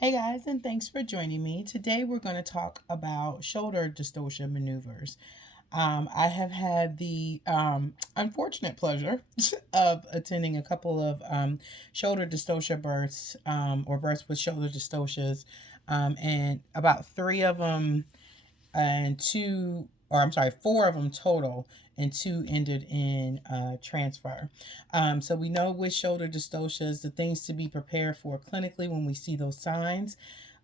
Hey guys, and thanks for joining me. Today we're going to talk about shoulder dystocia maneuvers. I have had the unfortunate pleasure of attending a couple of shoulder dystocia births or births with shoulder dystocias, and about three of them and two, or I'm sorry, four of them total, and two ended in transfer. So we know with shoulder dystocias, the things to be prepared for clinically when we see those signs,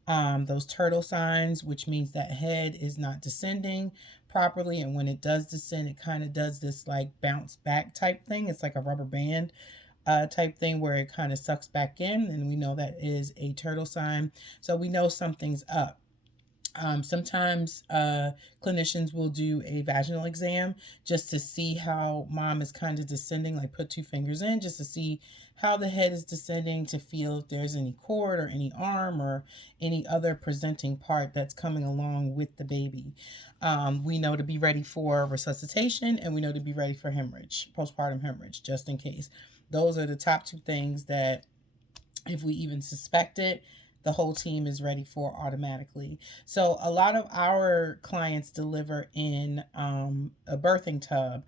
those turtle signs, which means that head is not descending properly. And when it does descend, it kind of does this like bounce back type thing. It's like a rubber band type thing where it kind of sucks back in. And we know that is a turtle sign. So we know something's up. Sometimes clinicians will do a vaginal exam just to see how mom is kind of descending, like put two fingers in just to see how the head is descending, to feel if there's any cord or any arm or any other presenting part that's coming along with the baby. We know to be ready for resuscitation, and we know to be ready for hemorrhage, postpartum hemorrhage, just in case. Those are the top two things that if we even suspect it, the whole team is ready for automatically. So a lot of our clients deliver in a birthing tub.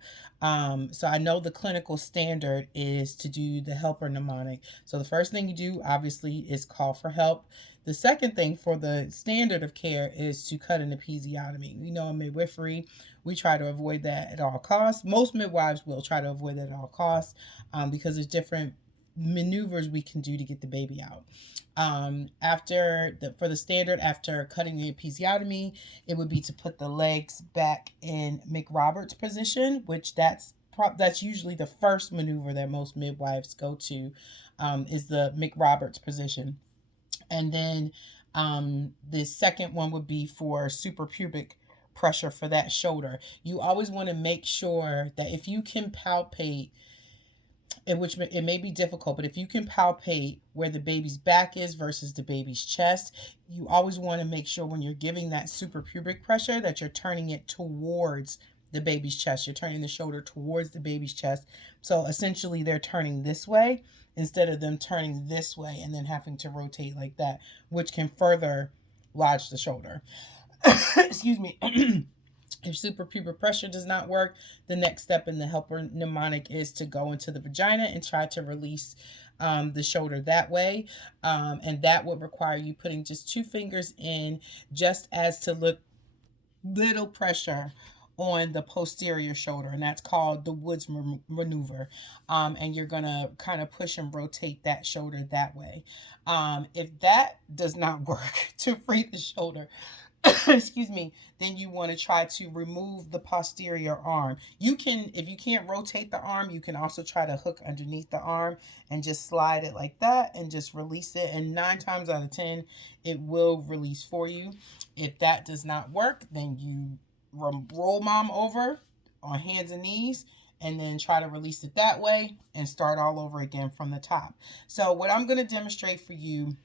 So I know the clinical standard is to do the helper mnemonic. So the first thing you do, obviously, is call for help. The second thing for the standard of care is to cut an episiotomy. We know in midwifery, we try to avoid that at all costs. Most midwives will try to avoid that at all costs, because there's different maneuvers we can do to get the baby out. For the standard, after cutting the episiotomy, it would be to put the legs back in McRoberts position, which that's usually the first maneuver that most midwives go to, is the McRoberts position. And then the second one would be for suprapubic pressure for that shoulder. You always want to make sure that if you can palpate, in which it may be difficult, but if you can palpate where the baby's back is versus the baby's chest, you always want to make sure when you're giving that suprapubic pressure that you're turning it towards the baby's chest. You're turning the shoulder towards the baby's chest. So essentially, they're turning this way instead of them turning this way and then having to rotate like that, which can further lodge the shoulder. Excuse me. If suprapubic pressure does not work, the next step in the helper mnemonic is to go into the vagina and try to release the shoulder that way. And that would require you putting just two fingers in, just as to look little pressure on the posterior shoulder, and that's called the Woods maneuver. And you're gonna kind of push and rotate that shoulder that way. If that does not work to free the shoulder, excuse me, then you want to try to remove the posterior arm. You can, if you can't rotate the arm, you can also try to hook underneath the arm and just slide it like that and just release it. And 9 times out of 10, it will release for you. If that does not work, then you roll mom over on hands and knees and then try to release it that way and start all over again from the top. So what I'm going to demonstrate for you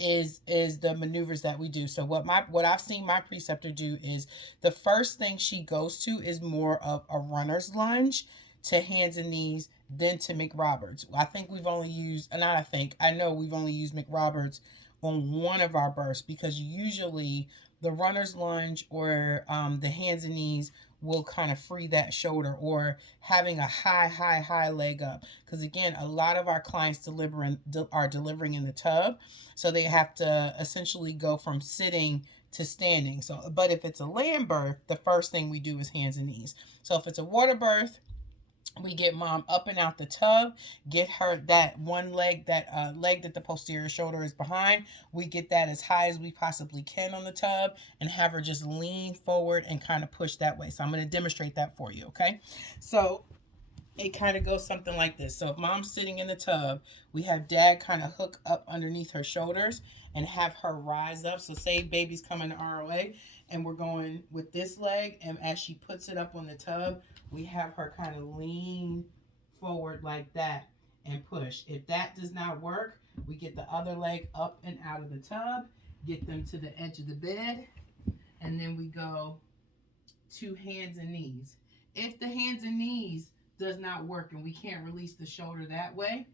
is the maneuvers that we do. So what I've seen my preceptor do is the first thing she goes to is more of a runner's lunge to hands and knees, then to McRoberts. I think we've only used, not I think, I know we've only used McRoberts on one of our bursts, because usually the runner's lunge or the hands and knees will kind of free that shoulder, or having a high leg up, because again, a lot of our clients are delivering in the tub, so they have to essentially go from sitting to standing. So but if it's a land birth, the first thing we do is hands and knees. So if it's a water birth, we get mom up and out the tub, get her that one leg, that leg that the posterior shoulder is behind, we get that as high as we possibly can on the tub, and have her just lean forward and kind of push that way. So I'm going to demonstrate that for you. Okay, so it kind of goes something like this. So if mom's sitting in the tub, we have dad kind of hook up underneath her shoulders and have her rise up. So say baby's coming to ROA and we're going with this leg, and as she puts it up on the tub, we have her kind of lean forward like that and push. If that does not work, we get the other leg up and out of the tub, get them to the edge of the bed, and then we go to hands and knees. If the hands and knees does not work and we can't release the shoulder that way,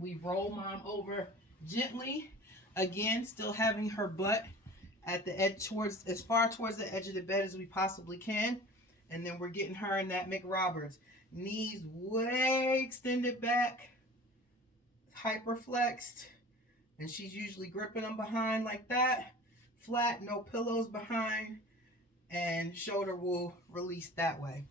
we roll mom over gently Again, still having her butt at the edge, towards as far towards the edge of the bed as we possibly can. And then we're getting her in that McRoberts. Knees way extended back, hyperflexed. And she's usually gripping them behind like that. Flat, no pillows behind. And shoulder will release that way.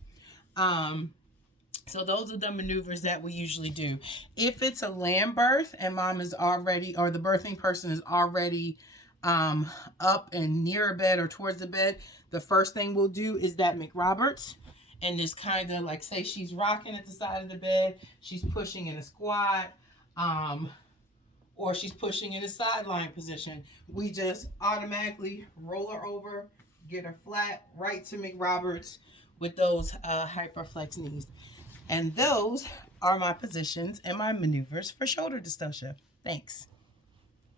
So those are the maneuvers that we usually do. If it's a lamb birth and mom is already, or the birthing person is already up and near a bed or towards the bed, the first thing we'll do is that McRoberts. And this kind of like, say she's rocking at the side of the bed, she's pushing in a squat, or she's pushing in a sideline position. We just automatically roll her over, get her flat, right to McRoberts with those hyperflex knees. And those are my positions and my maneuvers for shoulder dystocia. Thanks.